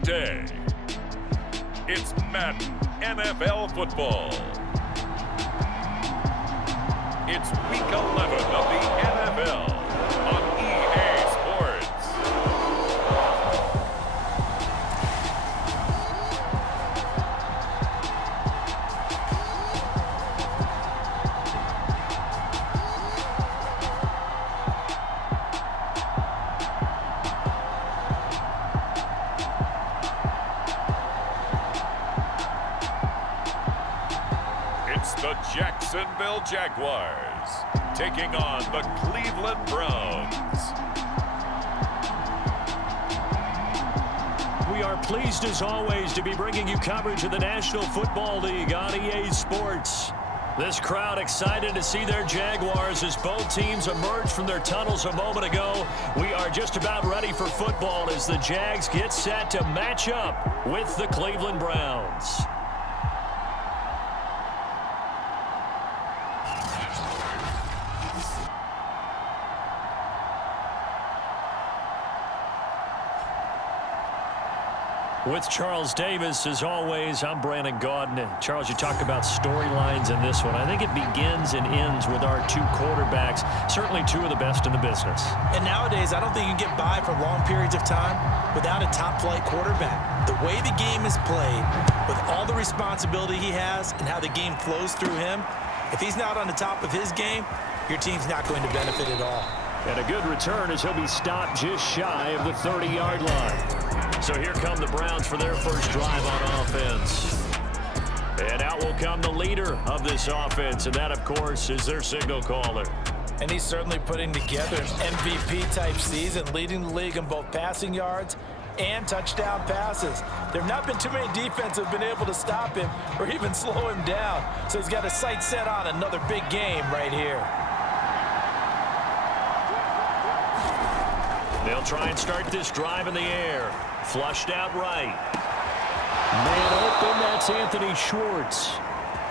Today, it's Madden NFL football. It's week 11 of the NFL on EA Sports. It's the Jacksonville Jaguars taking on the Cleveland Browns. We are pleased as always to be bringing you coverage of the National Football League on EA Sports. This crowd excited to see their Jaguars as both teams emerged from their tunnels a moment ago. We are just about ready for football as the Jags get set to match up with the Cleveland Browns. With Charles Davis, as always, I'm Brandon Gaudin. And Charles, you talk about storylines in this one. I think it begins and ends with our two quarterbacks, certainly two of the best in the business. And nowadays, I don't think you can get by for long periods of time without a top-flight quarterback. The way the game is played, with all the responsibility he has and how the game flows through him, if he's not on the top of his game, your team's not going to benefit at all. And a good return as he'll be stopped just shy of the 30-yard line. So here come the Browns for their first drive on offense. And out will come the leader of this offense, and that, of course, is their signal caller. And he's certainly putting together an MVP-type season, leading the league in both passing yards and touchdown passes. There have not been too many defenses that have been able to stop him or even slow him down. So he's got his sights set on another big game right here. They'll try and start this drive in the air. Flushed out right. Man open, that's Anthony Schwartz.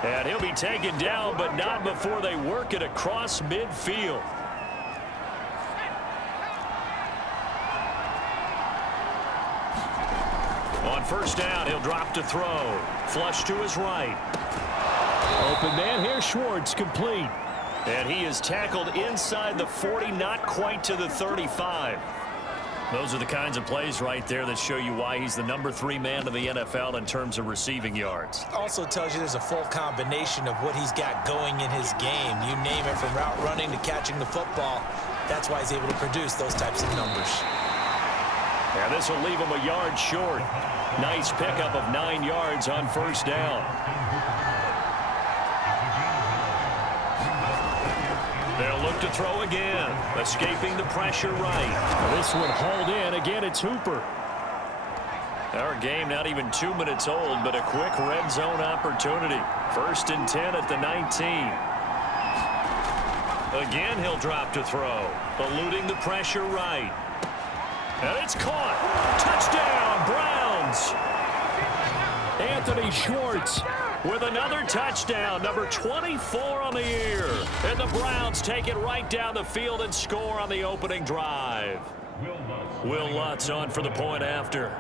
And he'll be taken down, but not before they work it across midfield. On first down, he'll drop to throw. Flush to his right. Open man here, Schwartz, complete. And he is tackled inside the 40, not quite to the 35. Those are the kinds of plays right there that show you why he's the number 3 man in the NFL in terms of receiving yards. Also tells you there's a full combination of what he's got going in his game. You name it, from route running to catching the football. That's why he's able to produce those types of numbers. And this will leave him a yard short. Nice pickup of 9 yards on first down. They'll look to throw again, escaping the pressure right. This one hauled in. Again, it's Hooper. Our game not even 2 minutes old, but a quick red zone opportunity. 1st and 10 at the 19. Again, he'll drop to throw, eluding the pressure right. And it's caught. Touchdown, Browns. Anthony Schwartz with another touchdown, number 24 on the year. And the Browns take it right down the field and score on the opening drive. Will Lutz on for the point after.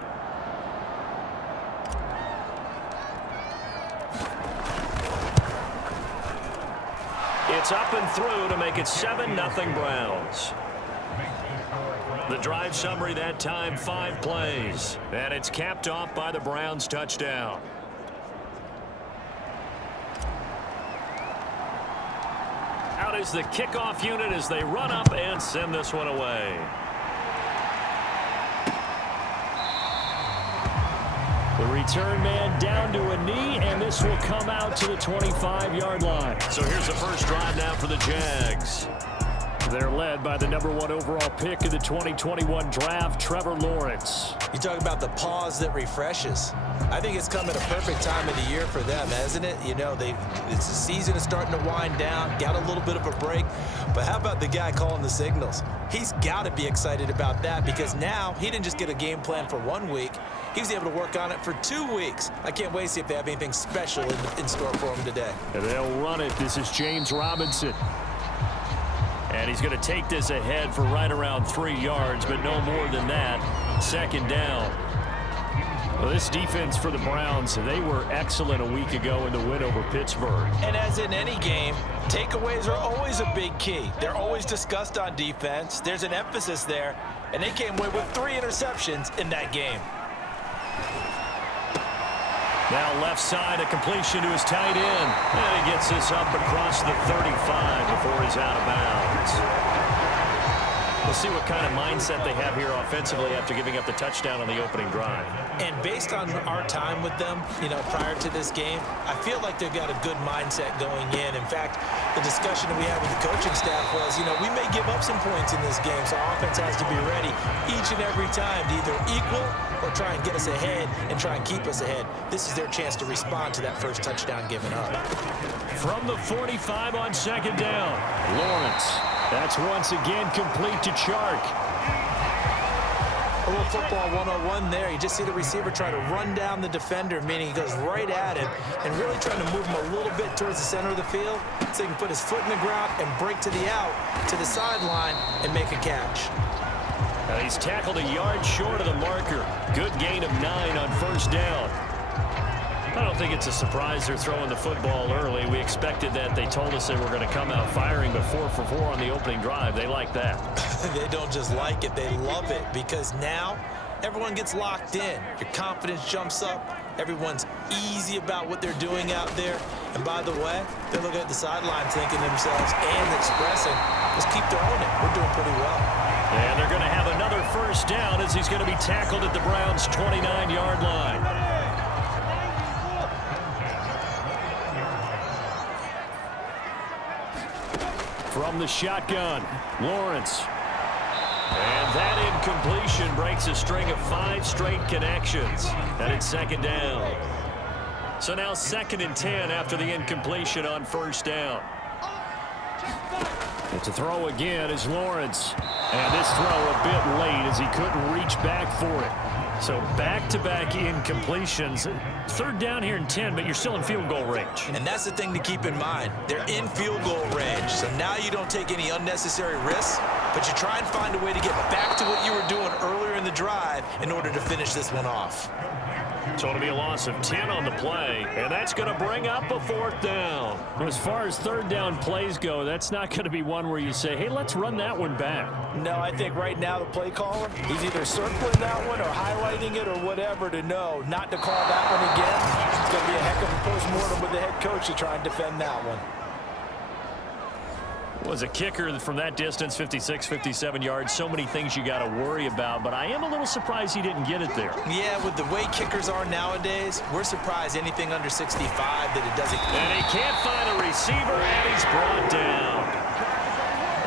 It's up and through to make it 7-0 Browns. The drive summary that time, 5 plays. And it's capped off by the Browns touchdown. Out is the kickoff unit as they run up and send this one away. The return man down to a knee, and this will come out to the 25-yard line. So here's the first drive now for the Jags. They're led by the number 1 overall pick in the 2021 draft, Trevor Lawrence. You talk about the pause that refreshes. I think it's come at a perfect time of the year for them, hasn't it? You know, the season is starting to wind down, got a little bit of a break. But how about the guy calling the signals? He's got to be excited about that, because now he didn't just get a game plan for 1 week. He was able to work on it for 2 weeks. I can't wait to see if they have anything special in store for him today. And they'll run it. This is James Robinson. And he's going to take this ahead for right around 3 yards, but no more than that. Second down. Well, this defense for the Browns, they were excellent a week ago in the win over Pittsburgh. And as in any game, takeaways are always a big key. They're always discussed on defense. There's an emphasis there, and they came away with 3 interceptions in that game. Now left side, a completion to his tight end. And he gets this up across the 35 before he's out of bounds. We'll see what kind of mindset they have here offensively after giving up the touchdown on the opening drive. And based on our time with them, prior to this game, I feel like they've got a good mindset going in. In fact, the discussion that we had with the coaching staff was, we may give up some points in this game, so our offense has to be ready each and every time to either equal or try and get us ahead and try and keep us ahead. This is their chance to respond to that first touchdown given up. From the 45 on second down, Lawrence. That's once again complete to Chark. A little football 101 there. You just see the receiver try to run down the defender, meaning he goes right at him and really trying to move him a little bit towards the center of the field so he can put his foot in the ground and break to the out, to the sideline, and make a catch. Now he's tackled a yard short of the marker. Good gain of 9 on first down. I don't think it's a surprise they're throwing the football early. We expected that. They told us they were going to come out firing, but 4 for 4 on the opening drive. They like that. They don't just like it, they love it, because now everyone gets locked in. Your confidence jumps up. Everyone's easy about what they're doing out there. And by the way, they're looking at the sideline thinking to themselves and expressing, let's keep throwing it. We're doing pretty well. And they're going to have another first down as he's going to be tackled at the Browns' 29-yard line. From the shotgun, Lawrence. And that incompletion breaks a string of 5 straight connections. And it's second down. So now 2nd and 10 after the incompletion on first down. And to throw again is Lawrence. And this throw a bit late as he couldn't reach back for it. So back-to-back incompletions. 3rd down here and 10, but you're still in field goal range. And that's the thing to keep in mind. They're in field goal range. So now you don't take any unnecessary risks, but you try and find a way to get back to what you were doing earlier in the drive in order to finish this one off. So it'll be a loss of 10 on the play, and that's going to bring up a 4th down. As far as 3rd down plays go, that's not going to be one where you say, hey, let's run that one back. No, I think right now the play caller, he's either circling that one or highlighting it or whatever to know not to call that one again. It's going to be a heck of a postmortem with the head coach to try and defend that one. Was a kicker from that distance, 56, 57 yards. So many things you got to worry about, but I am a little surprised he didn't get it there. Yeah, with the way kickers are nowadays, we're surprised anything under 65 that it doesn't. And he can't find a receiver, and he's brought down.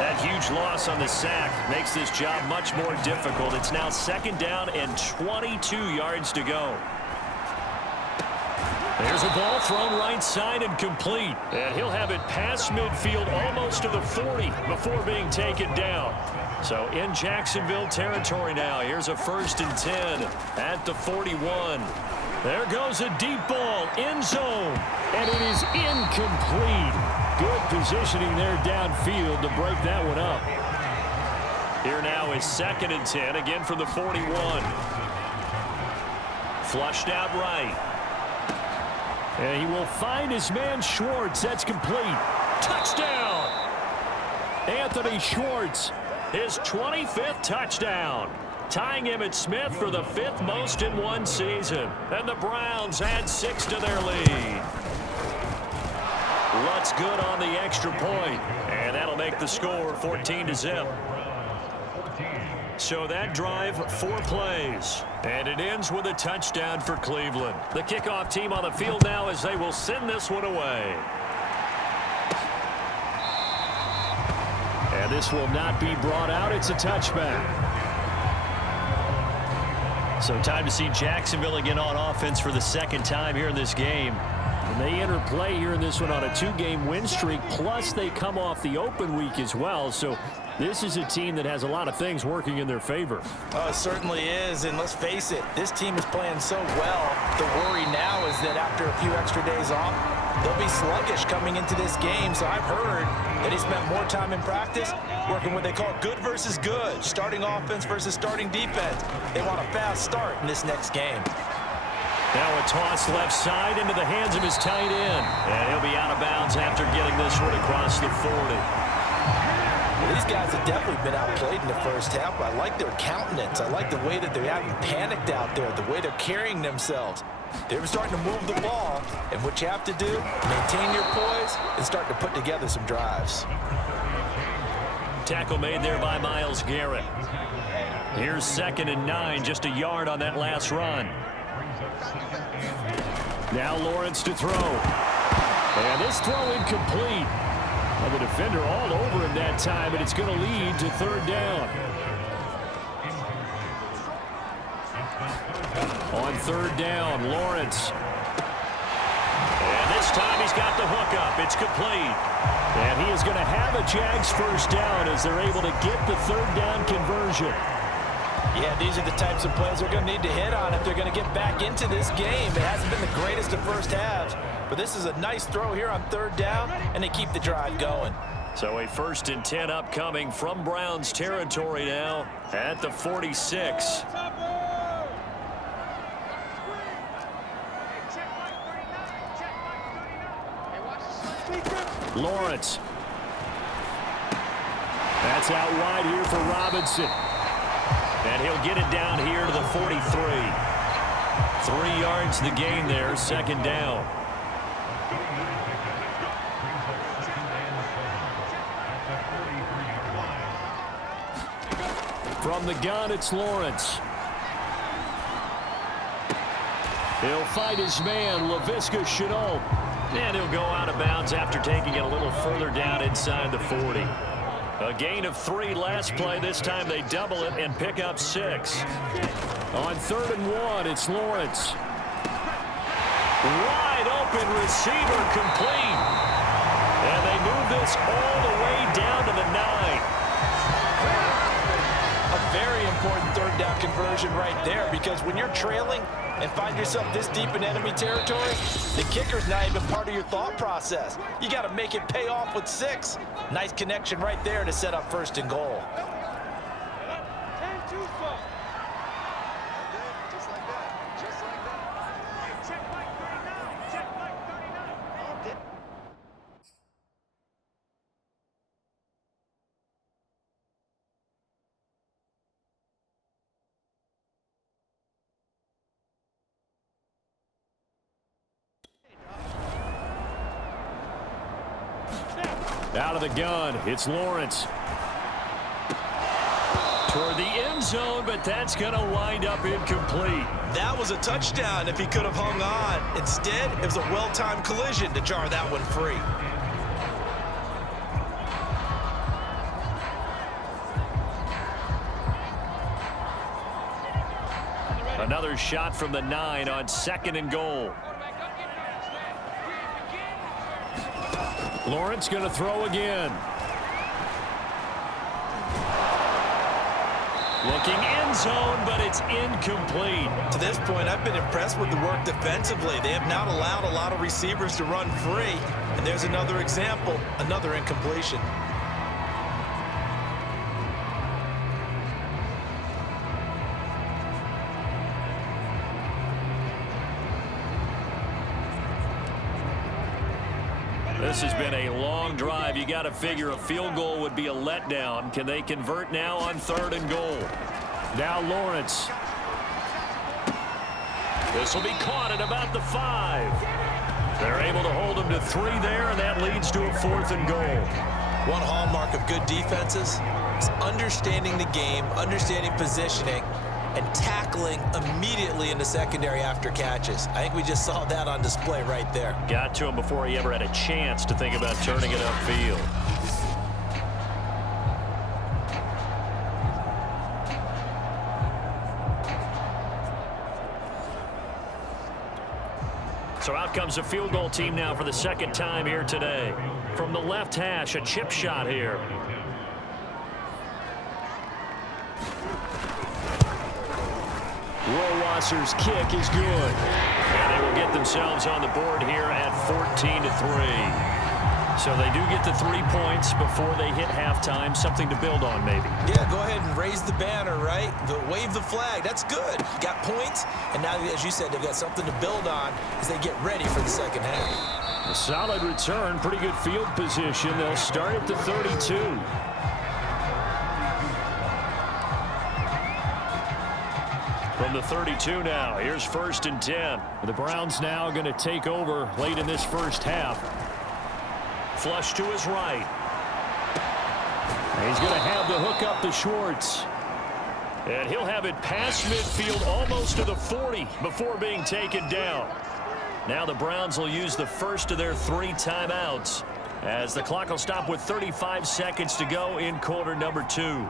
That huge loss on the sack makes this job much more difficult. It's now 2nd down and 22 yards to go. There's a ball thrown right side and complete. And he'll have it past midfield almost to the 40 before being taken down. So in Jacksonville territory now. Here's a 1st and 10 at the 41. There goes a deep ball, end zone. And it is incomplete. Good positioning there downfield to break that one up. Here now is 2nd and 10, again from the 41. Flushed out right. And he will find his man Schwartz. That's complete. Touchdown! Anthony Schwartz, his 25th touchdown. Tying Emmitt Smith for the 5th most in one season. And the Browns add 6 to their lead. Lutz good on the extra point. And that'll make the score 14-0. So that drive, 4 plays. And it ends with a touchdown for Cleveland. The kickoff team on the field now as they will send this one away. And this will not be brought out. It's a touchback. So time to see Jacksonville again on offense for the 2nd time here in this game. And they enter play here in this one on a 2-game win streak, plus they come off the open week as well. So this is a team that has a lot of things working in their favor. Oh, it certainly is, and let's face it, this team is playing so well. The worry now is that after a few extra days off, they'll be sluggish coming into this game. So I've heard that he spent more time in practice working what they call good versus good, starting offense versus starting defense. They want a fast start in this next game. Now a toss left side into the hands of his tight end. And he'll be out of bounds after getting this one across the 40. Well, these guys have definitely been outplayed in the first half, but I like their countenance. I like the way that they haven't panicked out there, the way they're carrying themselves. They're starting to move the ball, and what you have to do, maintain your poise and start to put together some drives. Tackle made there by Myles Garrett. Here's 2nd and 9, just a yard on that last run. Now Lawrence to throw. And this throw incomplete. Well, the defender all over him that time, and it's going to lead to 3rd down. On 3rd down, Lawrence. And this time he's got the hook up. It's complete. And he is going to have a Jags 1st down as they're able to get the 3rd down conversion. Yeah, these are the types of plays they're going to need to hit on if they're going to get back into this game. It hasn't been the greatest of first halves, but this is a nice throw here on 3rd down, and they keep the drive going. So a 1st and 10 upcoming from Browns territory now at the 46. Lawrence. That's out wide here for Robinson. And he'll get it down here to the 43. 3 yards the gain there, 2nd down. From the gun, it's Lawrence. He'll fight his man, Laviska Shenault. And he'll go out of bounds after taking it a little further down inside the 40. A gain of 3 last play. This time they double it and pick up 6. On 3rd and 1, it's Lawrence. Wide open receiver complete. And they move this all the way down to the 9. A very important 3rd down conversion right there, because when you're trailing and find yourself this deep in enemy territory, the kicker's not even part of your thought process. You got to make it pay off with 6. Nice connection right there to set up 1st and goal. Out of the gun, it's Lawrence. Toward the end zone, but that's going to wind up incomplete. That was a touchdown if he could have hung on. Instead, it was a well-timed collision to jar that one free. Another shot from the 9 on 2nd and goal. Lawrence going to throw again. Looking end zone, but it's incomplete. To this point, I've been impressed with the work defensively. They have not allowed a lot of receivers to run free. And there's another example, another incompletion. This has been a long drive. You got to figure a field goal would be a letdown. Can they convert now on 3rd and goal? Now Lawrence. This will be caught at about the 5. They're able to hold him to 3 there, and that leads to a 4th and goal. One hallmark of good defenses is understanding the game, understanding positioning, and tackling immediately in the secondary after catches. I think we just saw that on display right there. Got to him before he ever had a chance to think about turning it upfield. So out comes the field goal team now for the 2nd time here today. From the left hash, a chip shot here. Rohrwasser's kick is good. And they will get themselves on the board here at 14-3. So they do get the 3 points before they hit halftime, something to build on maybe. Yeah, go ahead and raise the banner, right? Wave the flag. That's good. Got points, and now, as you said, they've got something to build on as they get ready for the second half. A solid return, pretty good field position. They'll start at the 32. From the 32 now, here's 1st and 10. The Browns now going to take over late in this first half. Flush to his right. He's going to have the hook up to Schwartz. And he'll have it past midfield almost to the 40 before being taken down. Now the Browns will use the first of their 3 timeouts as the clock will stop with 35 seconds to go in quarter number 2.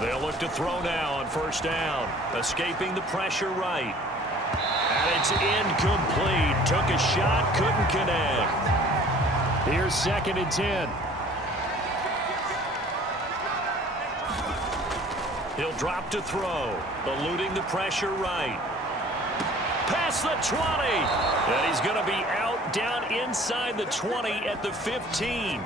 They'll look to throw now on 1st down. Escaping the pressure right. And it's incomplete. Took a shot, couldn't connect. Here's 2nd and 10. He'll drop to throw. Eluding the pressure right. Past the 20. And he's going to be out down inside the 20 at the 15.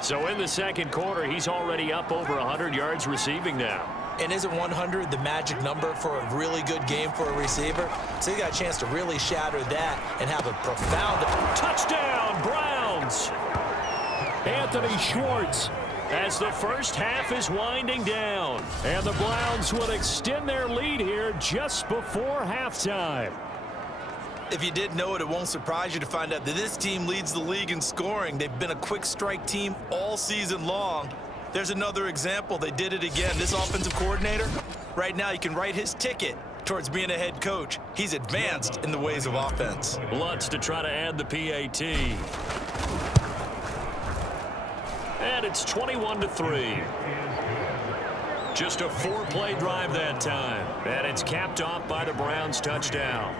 So in the second quarter, he's already up over 100 yards receiving now. And isn't 100 the magic number for a really good game for a receiver? So he got a chance to really shatter that and have a profound touchdown, Browns. Anthony Schwartz as the first half is winding down. And the Browns will extend their lead here just before halftime. If you didn't know it, it won't surprise you to find out that this team leads the league in scoring. They've been a quick strike team all season long. There's another example. They did it again. This offensive coordinator, right now you can write his ticket towards being a head coach. He's advanced in the ways of offense. Lutz to try to add the PAT. And it's 21-3. Just a 4-play drive that time. And it's capped off by the Browns touchdown.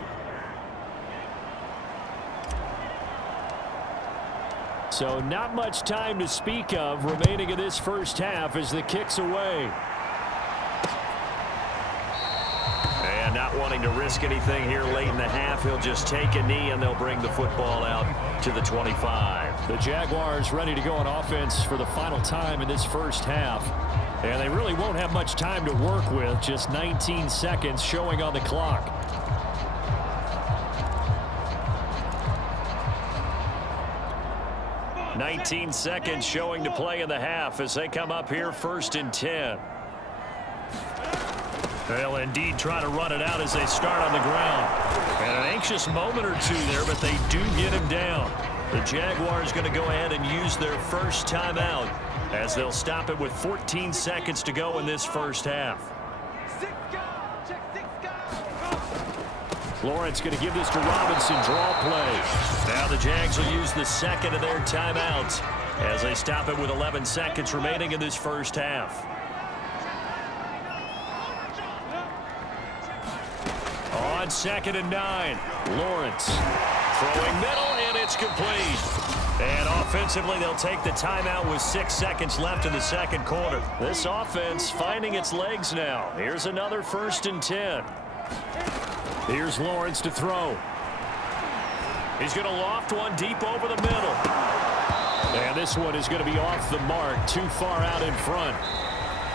So not much time to speak of remaining in this first half as the kick's away. And not wanting to risk anything here late in the half, he'll just take a knee and they'll bring the football out to the 25. The Jaguars ready to go on offense for the final time in this first half. And they really won't have much time to work with, just 19 seconds showing on the clock. "19 seconds showing to play in the half as they come up here 1st and 10. They'll indeed try to run it out as they start on the ground. And an anxious moment or two there, but they do get him down. The Jaguars going to go ahead and use their first timeout as they'll stop it with 14 seconds to go in this first half. Lawrence going to give this to Robinson, draw play. Now the Jags will use the second of their timeouts as they stop it with 11 seconds remaining in this first half. On 2nd and 9, Lawrence throwing middle, and it's complete. And offensively, they'll take the timeout with 6 seconds left in the second quarter. This offense finding its legs now. Here's another 1st and 10. Here's Lawrence to throw. He's going to loft one deep over the middle. And this one is going to be off the mark, too far out in front.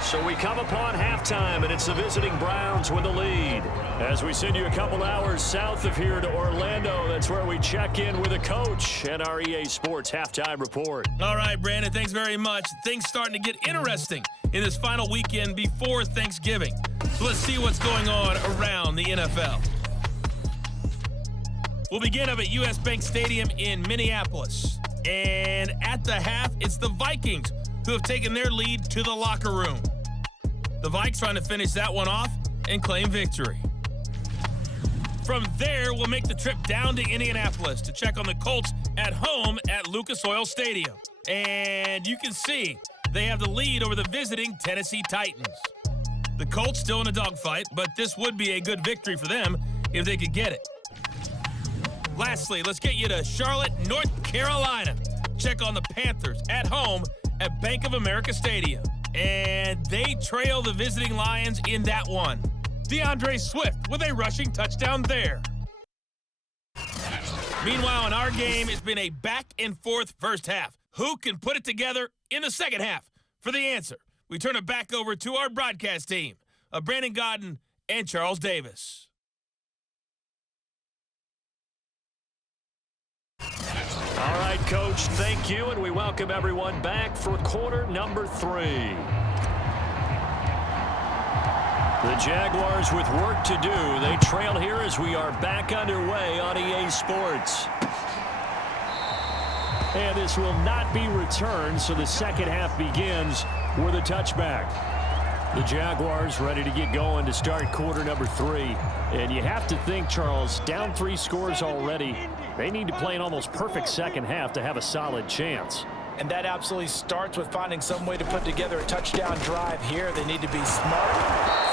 So we come upon halftime, and it's the visiting Browns with the lead. As we send you a couple hours south of here to Orlando, that's where we check in with the coach and our EA Sports halftime report. All right, Brandon, thanks very much. Things starting to get interesting in this final weekend before Thanksgiving. So let's see what's going on around the NFL. We'll begin up at US Bank Stadium in Minneapolis. And at the half, it's the Vikings who have taken their lead to the locker room. The Vikes trying to finish that one off and claim victory. From there, we'll make the trip down to Indianapolis to check on the Colts at home at Lucas Oil Stadium. And you can see they have the lead over the visiting Tennessee Titans. The Colts still in a dogfight, but this would be a good victory for them if they could get it. Lastly, let's get you to Charlotte, North Carolina. Check on the Panthers at home at Bank of America Stadium. And they trail the visiting Lions in that one. DeAndre Swift with a rushing touchdown there. Meanwhile, in our game, it's been a back-and-forth first half. Who can put it together in the second half? For the answer, we turn it back over to our broadcast team of Brandon Godden and Charles Davis. All right, Coach, thank you, and we welcome everyone back for quarter number 3. The Jaguars with work to do. They trail here as we are back underway on EA Sports. And this will not be returned, so the second half begins with a touchback. The Jaguars ready to get going to start quarter number 3. And you have to think, Charles, down 3 scores already. They need to play an almost perfect second half to have a solid chance. And that absolutely starts with finding some way to put together a touchdown drive here. They need to be smart,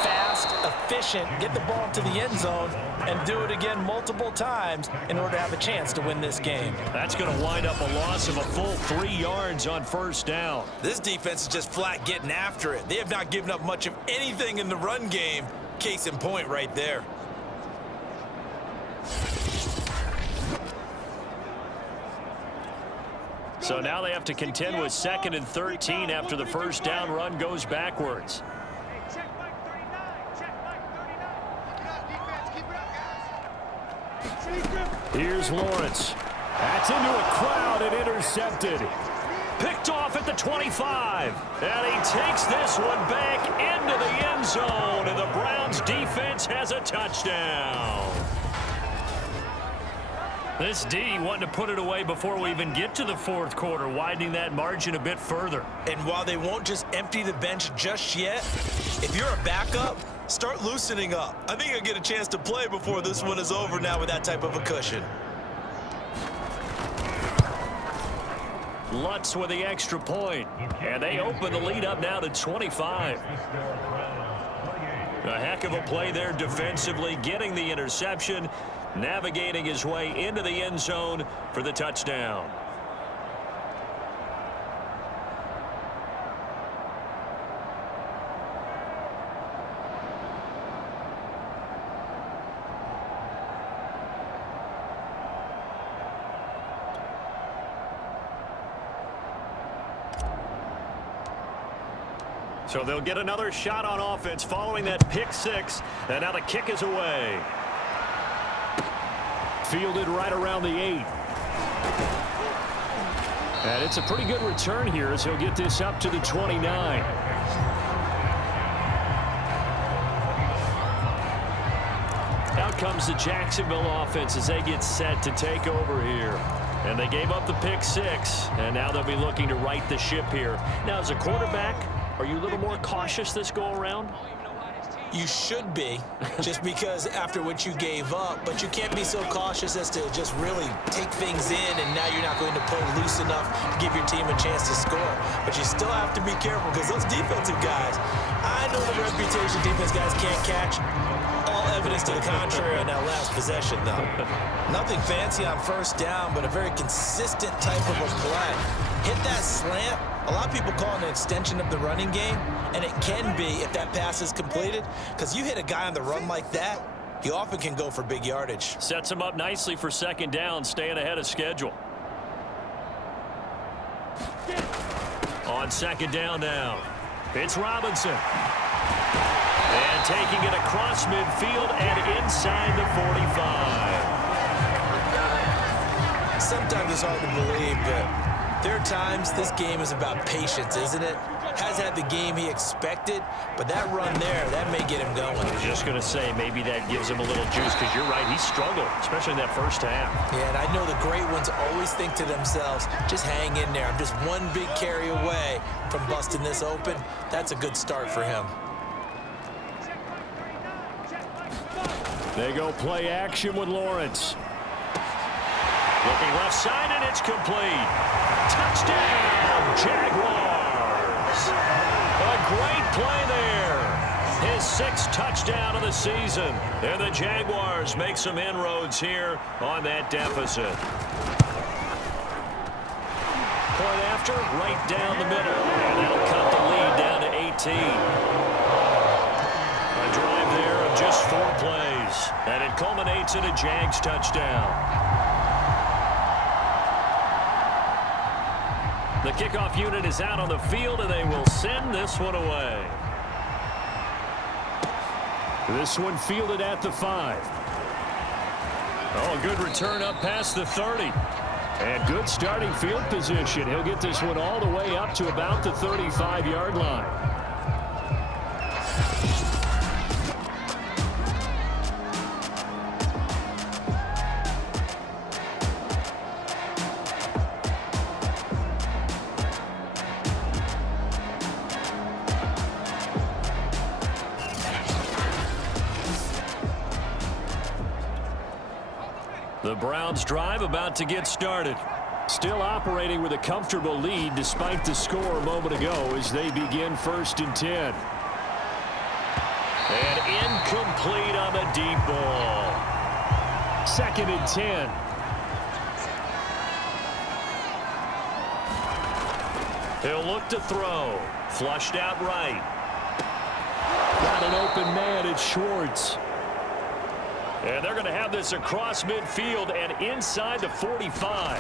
fast, efficient, get the ball to the end zone, and do it again multiple times in order to have a chance to win this game. That's going to wind up a loss of a full 3 yards on first down. This defense is just flat getting after it. They have not given up much of anything in the run game. Case in point right there. So now they have to contend with 2nd and 13 after the first down run goes backwards. Here's Lawrence. That's into a crowd and intercepted. Picked off at the 25. And he takes this one back into the end zone. And the Browns defense has a touchdown. This D wanting to put it away before we even get to the fourth quarter, widening that margin a bit further. And while they won't just empty the bench just yet, if you're a backup, start loosening up. I think you'll get a chance to play before this one is over now with that type of a cushion. Lutz with the extra point. And they open the lead up now to 25. A heck of a play there defensively, getting the interception, navigating his way into the end zone for the touchdown. So they'll get another shot on offense following that pick 6, and now the kick is away. Fielded right around the 8. And it's a pretty good return here as he'll get this up to the 29. Out comes the Jacksonville offense as they get set to take over here. And they gave up the pick 6, and now they'll be looking to right the ship here. Now, as a quarterback, are you a little more cautious this go-around? You should be, just because after what you gave up, but you can't be so cautious as to just really take things in, and now you're not going to play loose enough to give your team a chance to score. But you still have to be careful because those defensive guys, I know the reputation defense guys can't catch. All evidence to the contrary on that last possession, though. Nothing fancy on first down, but a very consistent type of a play. Hit that slant. A lot of people call it an extension of the running game, and it can be if that pass is completed, because you hit a guy on the run like that, he often can go for big yardage. Sets him up nicely for second down, staying ahead of schedule. On second down now, it's Robinson. And taking it across midfield and inside the 45. Sometimes it's hard to believe, but there are times this game is about patience, isn't it? Has had the game he expected, but that run there, that may get him going. I was just going to say, maybe that gives him a little juice, because you're right, he struggled, especially in that first half. Yeah, and I know the great ones always think to themselves, just hang in there. I'm just one big carry away from busting this open. That's a good start for him. They go play action with Lawrence. Looking left side, and it's complete. Touchdown, Jaguars. A great play there. His 6th touchdown of the season. And the Jaguars make some inroads here on that deficit. Point after, right down the middle. And that'll cut the lead down to 18. A drive there of just 4 plays. And it culminates in a Jags touchdown. The kickoff unit is out on the field, and they will send this one away. This one fielded at the 5. Oh, a good return up past the 30. And good starting field position. He'll get this one all the way up to about the 35-yard line. The Browns drive about to get started. Still operating with a comfortable lead despite the score a moment ago as they begin 1st and 10. And incomplete on the deep ball. 2nd and 10. He'll look to throw. Flushed out right. Got an open man at Schwartz. And they're going to have this across midfield and inside the 45.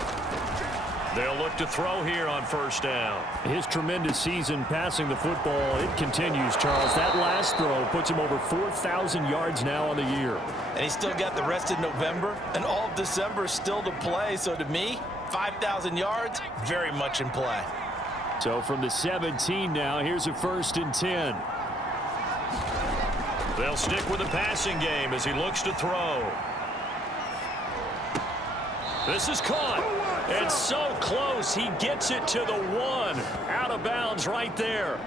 They'll look to throw here on 1st down. His tremendous season passing the football, it continues, Charles. That last throw puts him over 4,000 yards now on the year. And he's still got the rest of November and all of December still to play. So to me, 5,000 yards, very much in play. So from the 17 now, here's a 1st and 10. They'll stick with the passing game as he looks to throw. This is caught. It's so close. He gets it to the 1. Out of bounds right there.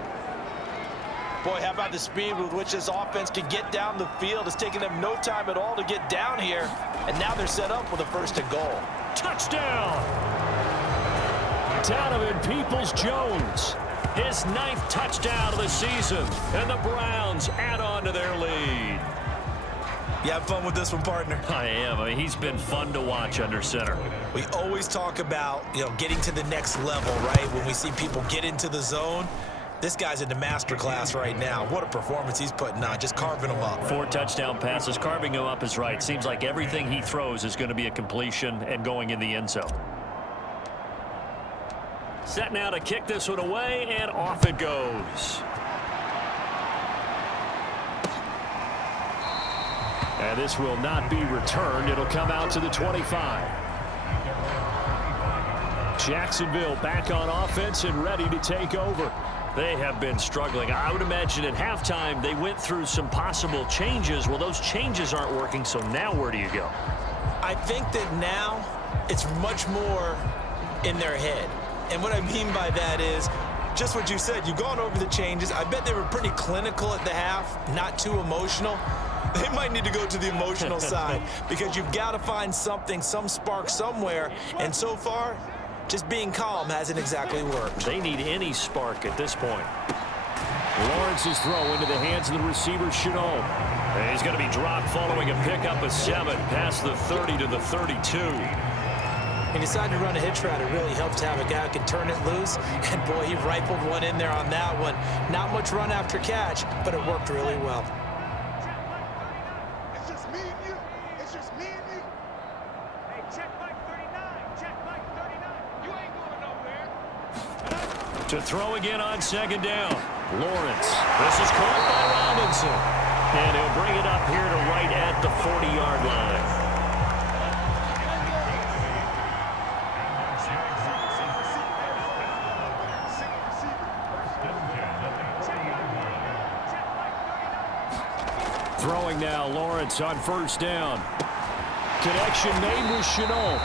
Boy, how about the speed with which this offense can get down the field? It's taking them no time at all to get down here. And now they're set up with a 1st and goal. Touchdown. Donovan Peoples-Jones. His 9th touchdown of the season, and the Browns add on to their lead. You have fun with this one, partner? I am. I mean, he's been fun to watch under center. We always talk about, getting to the next level, right? When we see people get into the zone, this guy's in the master class right now. What a performance he's putting on, just carving them up. 4 touchdown passes, carving him up is right. Seems like everything he throws is going to be a completion and going in the end zone. Set now to kick this one away, and off it goes. And this will not be returned. It'll come out to the 25. Jacksonville back on offense and ready to take over. They have been struggling. I would imagine at halftime they went through some possible changes. Well, those changes aren't working, so now where do you go? I think that now it's much more in their head. And what I mean by that is just what you said. You've gone over the changes. I bet they were pretty clinical at the half, not too emotional. They might need to go to the emotional side because you've got to find something, some spark somewhere. And so far, just being calm hasn't exactly worked. They need any spark at this point. Lawrence's throw into the hands of the receiver, Chenault. And he's going to be dropped following a pickup of 7 past the 30 to the 32. He decided to run a hitch route. It really helped to have a guy who can turn it loose. And, boy, he rifled one in there on that one. Not much run after catch, but it worked really well. It's just me and you. It's just me and you. Hey, check Mike 39. Check Mike 39. You ain't going nowhere. To throw again on 2nd down. Lawrence. This is caught by Robinson. And he'll bring it up here to right at the 40-yard line. Throwing now, Lawrence on 1st down. Connection made with Chenault.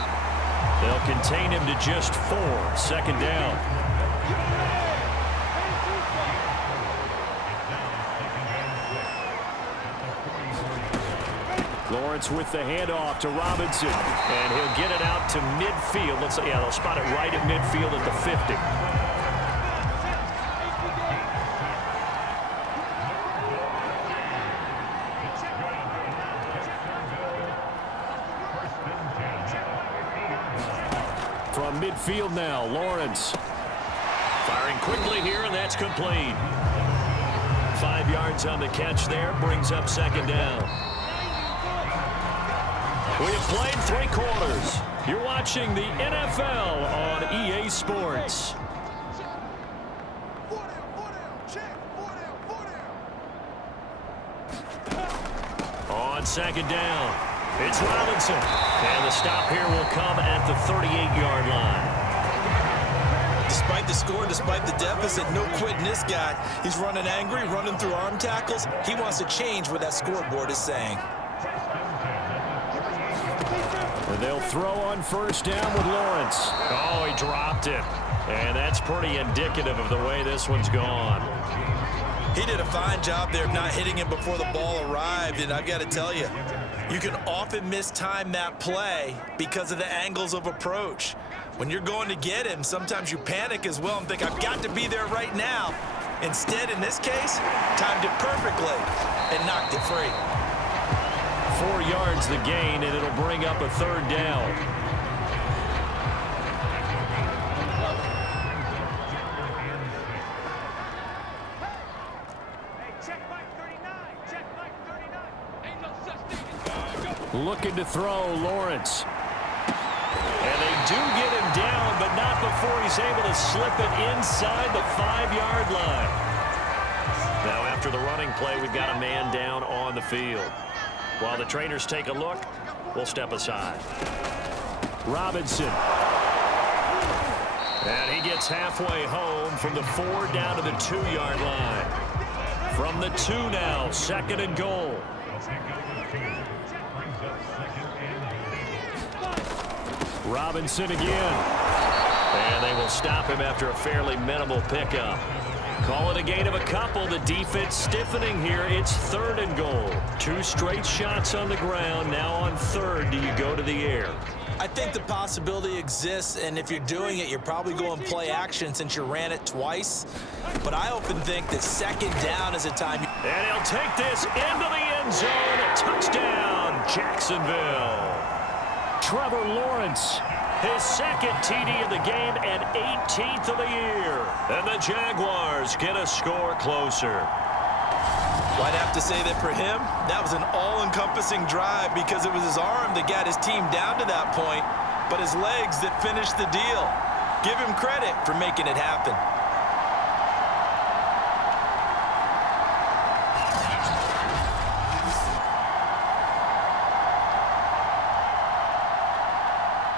They'll contain him to just 4. 2nd down. Lawrence with the handoff to Robinson. And he'll get it out to midfield. They'll spot it right at midfield at the 50. From midfield now, Lawrence. Firing quickly here, and that's complete. 5 yards on the catch there, brings up 2nd down. We have played 3 quarters. You're watching the NFL on EA Sports. on second down. It's Robinson. And the stop here will come at the 38-yard line. Despite the score, despite the deficit, no quitting this guy. He's running angry, running through arm tackles. He wants to change what that scoreboard is saying. And they'll throw on first down with Lawrence. Oh, he dropped it. And that's pretty indicative of the way this one's gone. He did a fine job there of not hitting him before the ball arrived, and I've got to tell you, you can often mistime that play because of the angles of approach. When you're going to get him, sometimes you panic as well and think, I've got to be there right now. Instead, in this case, timed it perfectly and knocked it free. 4 yards the gain, and it'll bring up a third down. Looking to throw, Lawrence. And they do get him down, but not before he's able to slip it inside the 5-yard line. Now, after the running play, we've got a man down on the field. While the trainers take a look, we'll step aside. Robinson. And he gets halfway home from the 4 down to the 2-yard line. From the 2 now, 2nd and goal. Robinson again. And they will stop him after a fairly minimal pickup. Call it a gain of a couple. The defense stiffening here. It's 3rd and goal. 2 straight shots on the ground. Now on 3rd, do you go to the air? I think the possibility exists, and if you're doing it, you're probably going play action since you ran it twice. But I often think that 2nd down is a time. And he'll take this into the end zone. A touchdown, Jacksonville. Trevor Lawrence, his 2nd TD of the game and 18th of the year. And the Jaguars get a score closer. Well, I'd have to say that for him, that was an all-encompassing drive because it was his arm that got his team down to that point, but his legs that finished the deal. Give him credit for making it happen.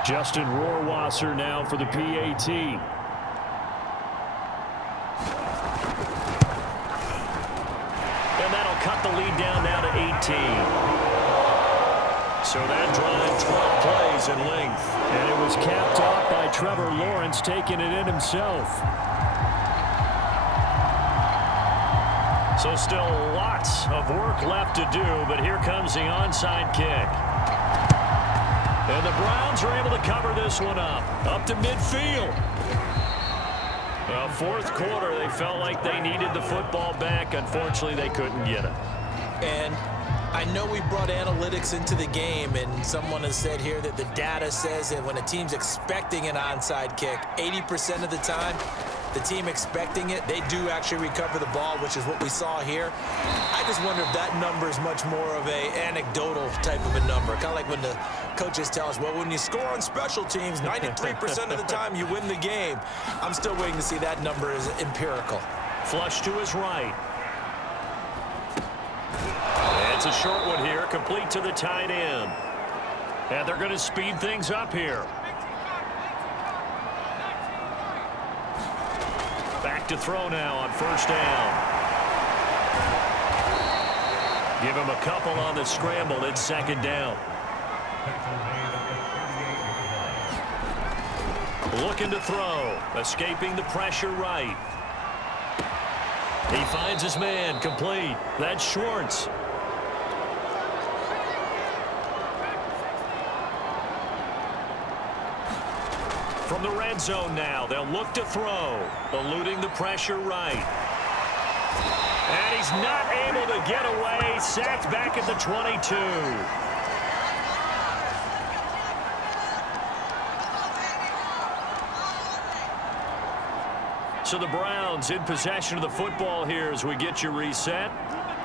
Justin Rohrwasser now for the PAT. And that'll cut the lead down now to 18. So that drive, 12 plays in length. And it was capped off by Trevor Lawrence taking it in himself. So still lots of work left to do, but here comes the onside kick. And the Browns are able to cover this one up to midfield. Well, 4th quarter, they felt like they needed the football back. Unfortunately, they couldn't get it. And I know we brought analytics into the game, and someone has said here that the data says that when a team's expecting an onside kick, 80% of the time, the team expecting it, they do actually recover the ball, which is what we saw here. I just wonder if that number is much more of a anecdotal type of a number. Kind of like when the coaches tell us, well, when you score on special teams, 93% of the time you win the game. I'm still waiting to see that number is empirical. Flush to his right. It's a short one here, complete to the tight end. And they're going to speed things up here. Back to throw now on 1st down. Give him a couple on the scramble. It's 2nd down. Looking to throw. Escaping the pressure right. He finds his man. Complete. That's Schwartz. From the red zone now, they'll look to throw. Eluding the pressure right. And he's not able to get away. Sacked back at the 22. So the Browns in possession of the football here as we get you reset.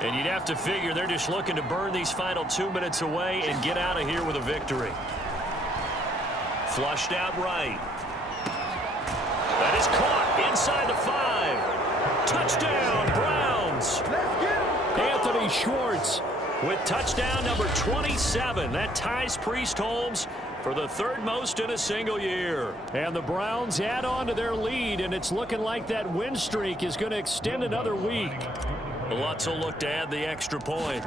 And you'd have to figure they're just looking to burn these final 2 minutes away and get out of here with a victory. Flushed out right. That is caught inside the 5. Touchdown, Browns. Anthony Schwartz with touchdown number 27. That ties Priest Holmes for the third most in a single year. And the Browns add on to their lead, and it's looking like that win streak is going to extend another week. Lutz will look to add the extra point.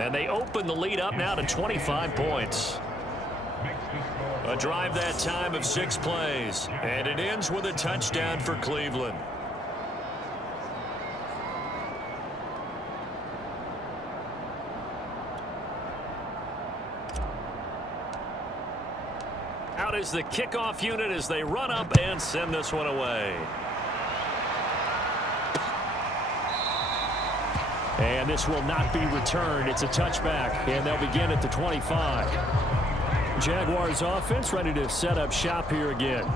And they open the lead up now to 25 points. A drive that time of 6 plays, and it ends with a touchdown for Cleveland. Out is the kickoff unit as they run up and send this one away. And this will not be returned. It's a touchback, and they'll begin at the 25. Jaguars offense ready to set up shop here again.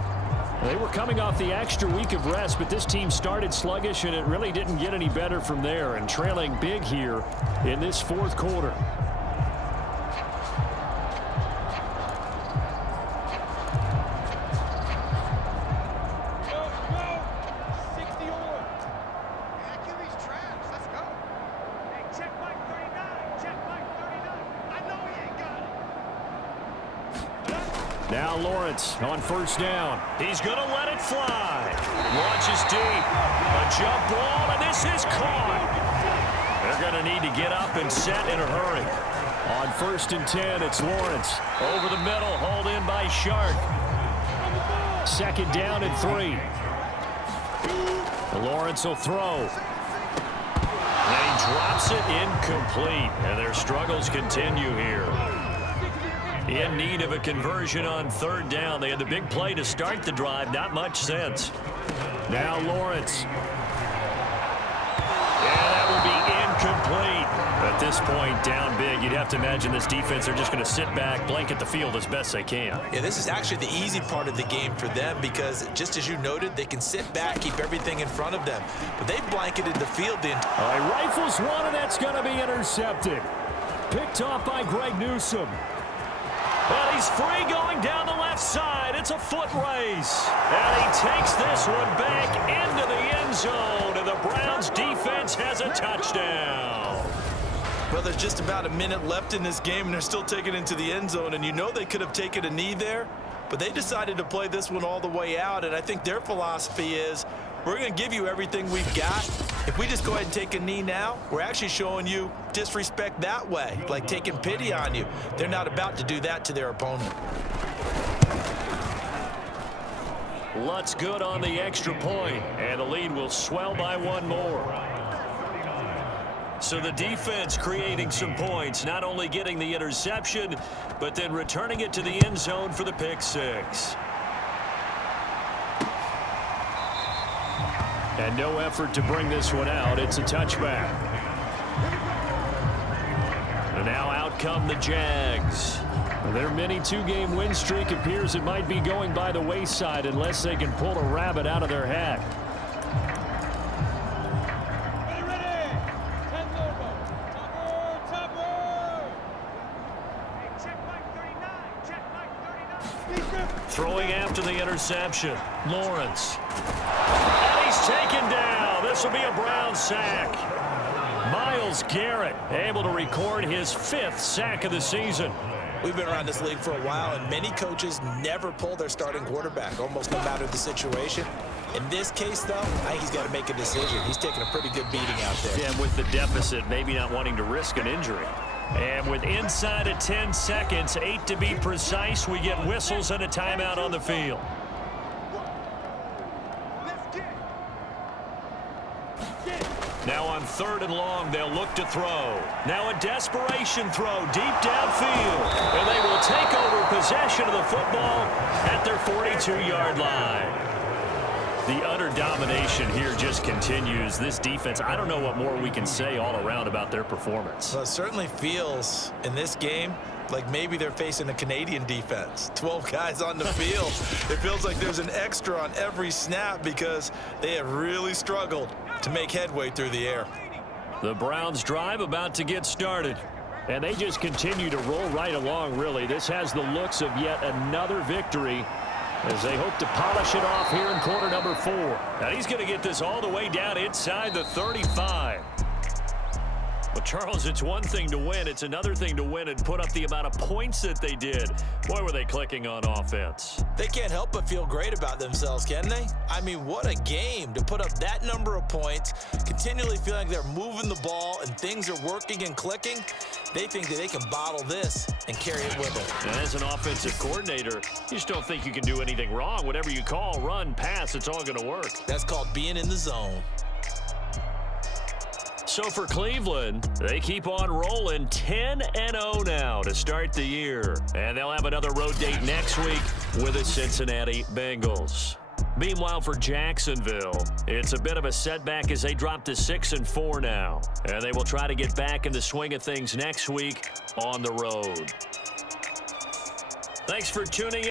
They were coming off the extra week of rest, but this team started sluggish, and it really didn't get any better from there, and trailing big here in this fourth quarter. Now Lawrence on first down. He's going to let it fly. Launches deep. A jump ball, and this is caught. They're going to need to get up and set in a hurry. On 1st and 10, it's Lawrence. Over the middle, hauled in by Shark. 2nd down and 3. Lawrence will throw. And he drops it incomplete. And their struggles continue here. In need of a conversion on 3rd down. They had the big play to start the drive. Not much sense. Now Lawrence. Yeah, that will be incomplete. At this point, down big. You'd have to imagine this defense are just going to sit back, blanket the field as best they can. Yeah, this is actually the easy part of the game for them because, just as you noted, they can sit back, keep everything in front of them. But they blanketed the field. Rifles one, and that's going to be intercepted. Picked off by Greg Newsome. And he's free going down the left side. It's a foot race. And he takes this one back into the end zone. And the Browns defense has a touchdown. Well, there's just about a minute left in this game, and they're still taking it into the end zone. And you know they could have taken a knee there, but they decided to play this one all the way out. And I think their philosophy is, we're going to give you everything we've got. If we just go ahead and take a knee now, we're actually showing you disrespect that way, like taking pity on you. They're not about to do that to their opponent. Lutz good on the extra point, and the lead will swell by one more. So the defense creating some points, not only getting the interception, but then returning it to the end zone for the pick six. And no effort to bring this one out. It's a touchback. And now out come the Jags. Their mini two-game win streak appears it might be going by the wayside unless they can pull a rabbit out of their hat. Throwing after the interception. Lawrence. And he's taken down. This will be a Brown sack. Myles Garrett able to record his 5th sack of the season. We've been around this league for a while, and many coaches never pull their starting quarterback, almost no matter the situation. In this case, though, I think he's got to make a decision. He's taking a pretty good beating out there. Yeah, with the deficit, maybe not wanting to risk an injury. And with inside of 10 seconds, 8 to be precise, we get whistles and a timeout on the field. Now on 3rd and long, they'll look to throw. Now a desperation throw deep downfield. And they will take over possession of the football at their 42-yard line. The utter domination here just continues. This defense, I don't know what more we can say all around about their performance. Well, it certainly feels in this game like maybe they're facing a Canadian defense. 12 guys on the field. It feels like there's an extra on every snap because they have really struggled to make headway through the air. The Browns drive about to get started. And they just continue to roll right along, really. This has the looks of yet another victory as they hope to polish it off here in quarter number 4. Now he's going to get this all the way down inside the 35. Well, Charles, it's one thing to win. It's another thing to win and put up the amount of points that they did. Boy, were they clicking on offense. They can't help but feel great about themselves, can they? I mean, what a game to put up that number of points, continually feeling like they're moving the ball and things are working and clicking. They think that they can bottle this and carry it with them. And as an offensive coordinator, you just don't think you can do anything wrong. Whatever you call, run, pass, it's all going to work. That's called being in the zone. So for Cleveland, they keep on rolling 10-0 now to start the year. And they'll have another road date next week with the Cincinnati Bengals. Meanwhile, for Jacksonville, it's a bit of a setback as they drop to 6-4 now. And they will try to get back in the swing of things next week on the road. Thanks for tuning in.